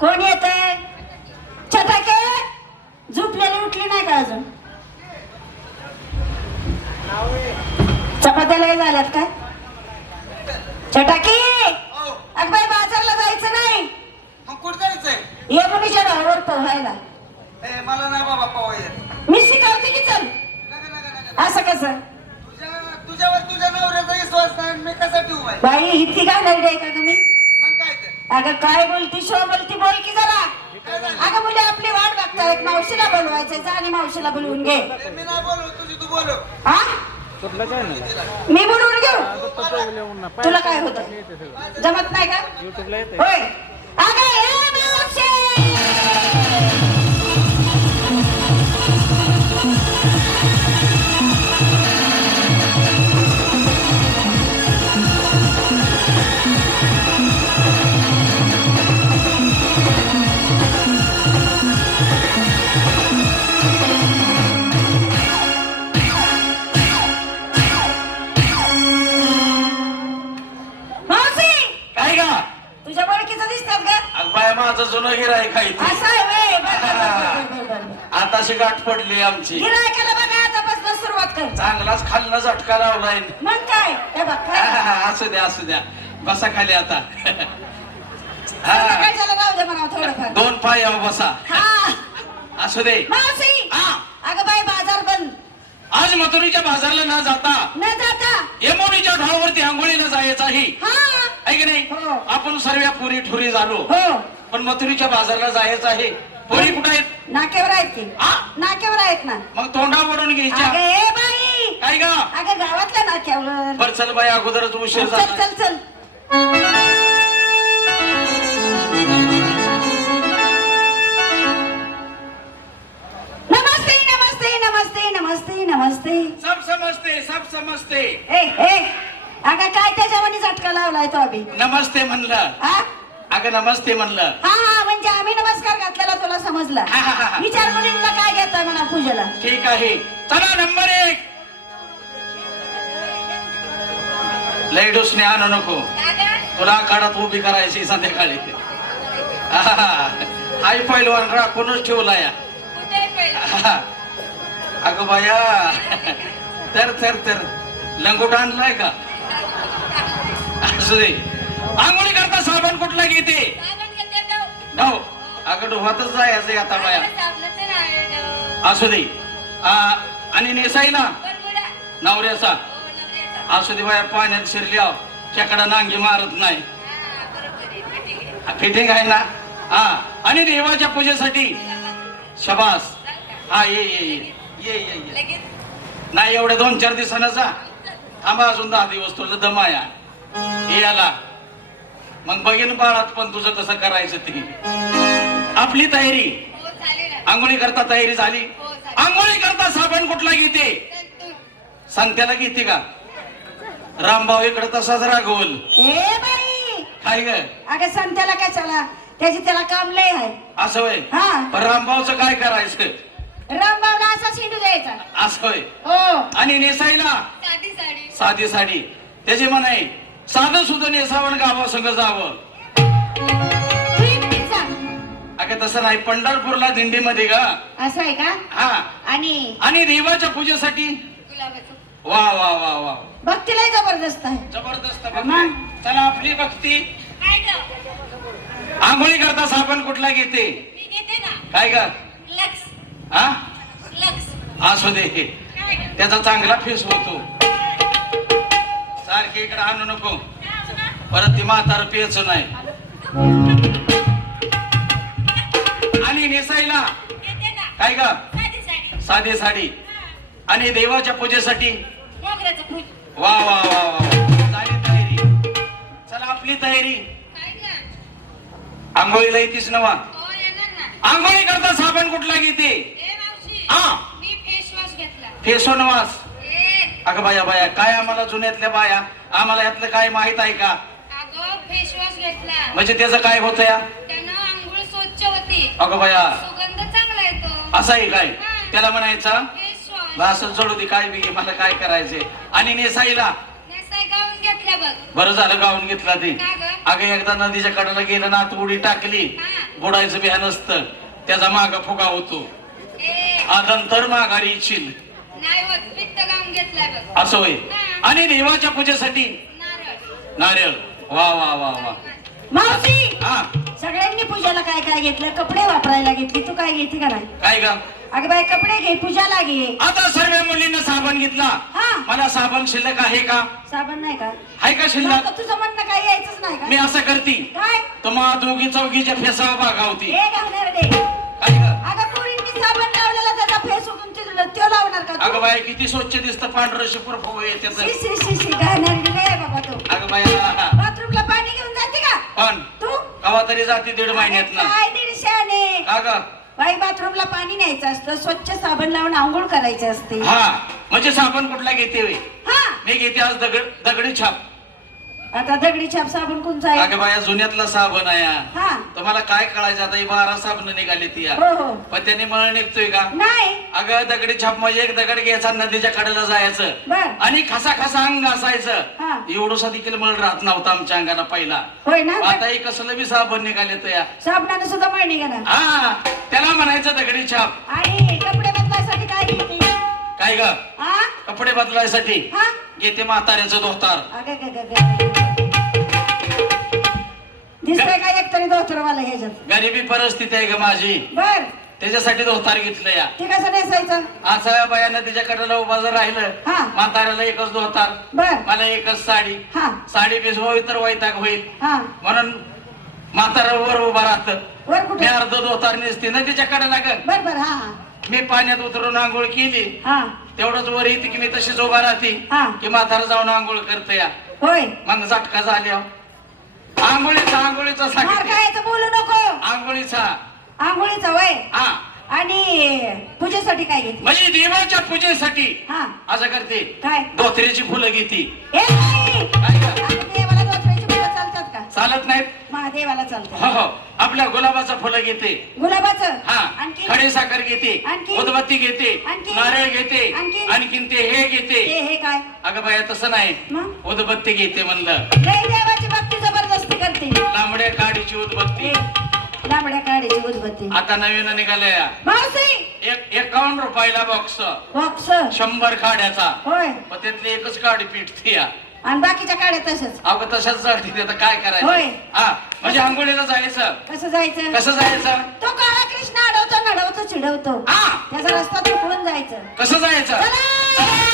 कोण येतंय? छटाके झोपलेली उठली नाही का अजून? चपात्याला झाल्यात काय? छटाके अग बाई बाजारला जायचं नाही. मग कुठं जायचंय? यमुनीच्या ढाळावर पोहायला. मला नाही बाबा पवा येत. मी शिकवते की चल. असं कसं? तुझ्यावर तुझ्या नवऱ्याचा विश्वास नाही, मी कसा ठेवू बाई? बाई हिची काय नाही आहे का तुम्ही? मग काय तर? अगं काय बोलती शो बोलती, बोल की जरा. काय झालं? अगं मुली आपली वाट बघतायत, मावशीला बोलवायचं. जा आणि मावशीला बोलवून घे. मी नाही बोलू, तुझी तू बोलव. हा मी बोलवून घेऊ? तुला काय होत? जमत नाही का? होय अगं ए मावशी. तुझ्या ओळखीचं दिसतात का? अगबाय माझं जुनं गिराईक आहे ते. असं आहे व्हय. बर, बर. आताशी गाठ पडली आमची. गिऱ्हाईकाला बघा आतापासून सुरुवात कर. चांगलाच खालनं झटका लावलाय. मग काय ते बघ काय असू द्या असू द्या, बसा खाली आता. काय झालं राहू दे म्हणा थोडंफार. 2 पाय यावं बसा. हा असू दे. मावशी हा. अगं बाई बाजार बंद. आज मथुरीच्या बाजारला न जाता न जाता यमुनीच्या ढाळावरती आंघोळीनं जायचं आहे. हा आहे की नाही? हो. आपण सर्व पुरी ठुरी झालो, हो पण मथुरीच्या बाजारला जायचं आहे. पोरी कुठं आहेत? नाक्यावर आहेत की. हा? नाक्यावर आहेत ना. मग तोंडावरून घ्यायच्या. अगं ए बाई काय गा? अगं गावातल्या नाक्यावर. बर चल बाई, अगोदरच उशीर चल झाला. चल चल. नमस्ते नमस्ते नमस्ते नमस्ते नमस्ते. सब समजते, सब समजते. ए ए अगं काय त्याच्यावानी झटका लावलाय तो अभि? नमस्ते म्हणलं. हा अगं नमस्ते म्हणलं. हा हा म्हणजे आम्ही नमस्कार घातलेला तुला समजला. हा, हा, हा. विचार मुलींना काय घेताय म्हणा पूजेला. ठीक आहे, चला नंबर 1. लय डोसणे आणू नको, तुला आखाडात उभी करायची संध्याकाळी. आई पहिलवान राखूनच ठेवला या. अगं बाया, तर तर तर लंगोट आणलाय का? असू दे. आंघोळी करता साबण कुठला घेते? हो अगं डोहातच जायचं आता बाया. असू दे. आणि नेसायला नवऱ्याचा. असू दे बाया, पाण्यात शिरल्या चकडा नांगी मारत नाही. फिटिंग आहे ना? हा. आणि देवाच्या पूजेसाठी शबास. हा ये ये ये ये ये ये. नाही एवढ्या 2-4 दिवसानं जा. थांबा अजून 10 दिवस, तुला दमाया हे याला. मग बघेन बाळात पण तुझं कसं करायचं ते. आपली तयारी. आंघोळी करता तयारी झाली? आंघोळी करता साबण कुठला घेते? संत्याला घेते का? रामभाऊ इकडे तसाच रागवल. ए बाई काय ग? अगं संत्याला काय चला, त्याची त्याला काम लय आहे. असं होय? हा पण रामभाऊचं काय करायचं? रामबावला असा शिंदू द्यायचा. असं होय? हो आणि नेसायला साधी साडी. त्याचे म्हणाय साधं सुद्धा नेसावं, गावासंग जावं. अगं तसं नाही, पंढरपूरला दिंडीमध्ये ग. असं आहे का? हा. आणि देवाच्या पूजेसाठी. वा वा वा वा, भक्तीला जबरदस्त आहे. जबरदस्त मग? भक्ती. चला आपली भक्ती. आंघोळी करता साबण कुठला घेते? काय ग? हा असू दे, त्याचा चांगला फेस होतो. सारखे इकडे आणू नको, परत ती म्हातार पियचं नाही. आणि नेसायला काय ग? साधी साडी. आणि देवाच्या पूजेसाठी वा वा वा वा, झाली तयारी. चला आपली तयारी. आंघोळीला येतीस नवा? आंघोळी करता साबण कुठला घेते? हा फेसवॉश वास. अगं बाया बाया, काय आम्हाला जुन्यातल्या बाया, आम्हाला यातलं काय माहित आहे का? फेस वॉश घेतला म्हणजे त्याचं काय होतं या? त्यानं आंघोळ स्वच्छ होती. अगं बाया, सुगंध चांगला येतो. असं आहे काय? त्याला म्हणायचा फेस वॉश. असं जोडू दे, काय बी मला काय करायचंय. आणि नेसाईला नेसाई गाऊन घेतला बघ. बरं झालं गाऊन घेतला ते. का गं? अगं एकदा नदीच्या कडेला गेलं ना, तू उडी टाकली, बुडायचं बिहा नसतं, त्याचा माग फुगा होतो. ए, आदंतर माघारी इच्छील नाही होत, पित्त गाऊन घेतलाय बघ. असं होय. आणि देवाच्या पूजेसाठी नारळ. नारळ. वा वा वा वा. मावशी हा सगळ्यांनी पूजाला काय काय घेतलं? कपडे वापरायला घेतली, तू काय घेते का नाही? काय ग? अगं बाई कपडे घे, पूजाला घे. आता सर्व मुलींना साबण घेतला, हा. मला साबण शिल्लक आहे का? साबण नाही का? आहे का शिल्लक? आता तुझं म्हणणं काय यायचंच नाही मी का? असं करती, काय तुम्हा दोघी चौघीच्या फेसावा बागावती. हे घालणार दे. काय ग? अगं पोरींनी साबण लावलेला त्याचा फेस उठून तिथलं त्यो लावणार का तू? अगं बाय किती स्वच्छ दिसतं, पांढरं शिपूर फुगू येते. शी शी शी शी घालणार नाही बाबा तू. अगं बाय बाथरूमला पाणी घेऊन जाते का पण तू? कवा तरी जाती 1.5 महिन्यात ना. काय दीडशाने का ग? बाई बाथरूमला पाणी न्यायचं असतं, स्वच्छ साबण लावून आंघोळ करायची असते. हा म्हणजे साबण कुठला घेते वे? हा मी घेते आज दगडी छाप. आता दगडी छाप साबण कोणचा आहे? अगं बाया जुन्यातला साबण आहे हा. हा तुम्हाला काय कळायचं आता? ही 12 साबण निघाली ती या. हो हो पण त्याने मळ निघतोय का? नाही अगं दगडी छाप म्हणजे एक दगड घ्यायचा, नदीच्या कडेला जायचं बर आणि खसा खसा अंग असायचं. हा. एवढसा देखील मळ राहत नव्हता आमच्या अंगाला पहिला. होय ना? आता हे कसलं बी साबण निघाले तर या. साबणानं सुद्धा मळणी गेला. हा त्याला म्हणायचं दगडी छाप. आणि कपडे बदलायसाठी काय घेते? काय ग? हा कपडे बदलायसाठी हा घेते म्हाताऱ्याचं धोतार. अगं ग ग ग. दिसतंय का एक तरी धोतरवाला ह्याच्यात? गरिबी परिस्थिती आहे ग माझी, बर त्याच्यासाठी धोतार घेतलं या. ते कसं नेसायचं? असं बाया नदीच्या कडेला उभा जर राहिलं, हा. म्हाताऱ्याला एकच धोतार, बर मला एकच साडी. हा साडी भिजवावी तर वैताग होईल हा म्हणून म्हातारा वर उभा राहत. वर मी कुठे? अर्ध धोतार नेसते नदीच्या कडेला ग. बर बर हा हा मी पाण्यात उतरून आंघोळ केली, हा तेवढंच वर येते की मी तशीच उभा राहते हा. की म्हातारा जाऊन आंघोळ करते या. होय मग झटका झाल्या आंघोळीचा मार सांगितलं. खायचं बोलू नको. आंघोळीचा आंघोळीचा वय हा आणि पूजेसाठी काय घेते? म्हणजे देवाच्या पूजेसाठी हा असं करते. काय? धोत्र्याची फुलं घेते. ए बाई! काय ग? आता देवाला धोत्र्याची फुलं चालतात का? चालत नाहीत. महादेवाला हो चालतात. हो आपल्या गुलाबाचं फुलं घेते. गुलाबाचं हा आणखी खडी साखर घेते, आणखी? उदबत्ती घेते, आणखी? नारळ घेते, आणखी? आणखीन ते हे घेते. ते हे काय? अगं बाया तसं नाही, मग? उदबत्ती घेते म्हणलं. लय देवाची भक्ती जबरदस्ती करते. लांबड्या काडीची उदबत्ती. ए, लांबड्या काढीची उदबत्ती. आता नवीन निघाल्या. मावशी 51 रुपयाला बॉक्स, बॉक्स 100 काड्याचा. होय मग त्यातली एकच काडी पिठती या. आणि बाकीच्या काढ्या तशाच. अगं तशाच जळती, आता काय होय. करायचं? हा म्हणजे आंघोळीला जायचं. कसं जायचं? कसं जायचं? तो काळा कृष्ण अडवतो नडवतो चिडवतो, हा त्याचा रस्ता चुकवून जायचं. कसं जायचं? चला!